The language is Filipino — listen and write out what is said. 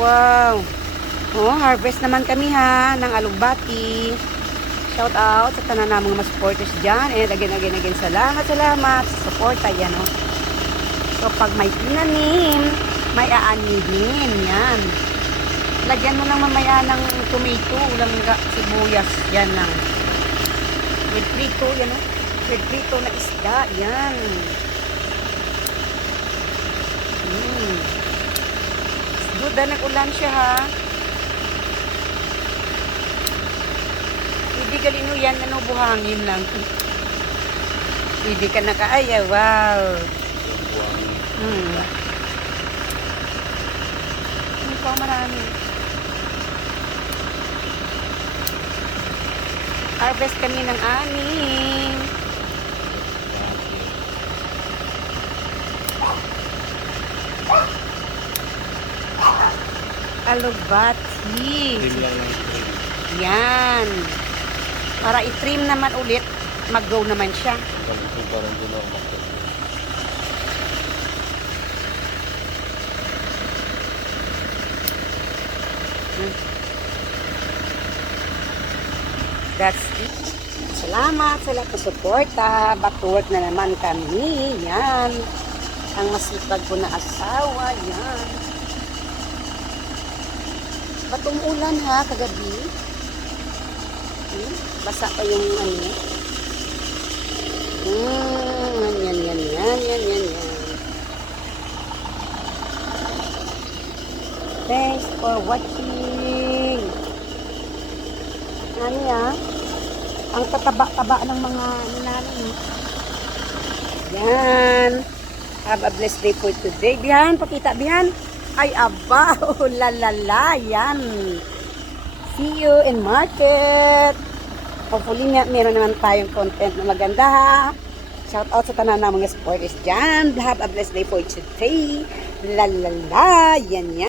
wow. Oh, harvest naman kami ha ng alugbati. Shout out sa tanan namang mga supporters dyan. And again, salamat sa support. Ayan, oh. So, pag may tinanim, may aanihin. Yan. Lagyan mo lang mamaya ng tomato, langga, sibuyas. Yan lang. With prito, yan, oh. With prito na isda. Yan. Good, nag-ulan siya ha. Hindi galino yan, ano, buhangin lang. Hindi ka nakaaya, wow. Ano pa marami? Harvest kami ng aning. Alugbati. Yan. Para i-trim naman ulit, mag-go naman siya. That's it. Salamat sa lahat ng suporta. Back to work na naman kami. Yan. Ang masipag ko na asawa. Yan. Batong ulan ha, kagabi. Basa pa yung ano. Yan. Thanks for watching. Ano ya? Ang tataba-taba ng mga namin. Yan. Have a blessed day for today. Bihan, pakita bihan. Ay, aba. Oh, lalala. Yan. See you in market. Hopefully nga, meron naman tayong content na maganda ha. Shout out sa tanan ng mga supporters dyan. Have a blessed day for today. La la la. Yan yan.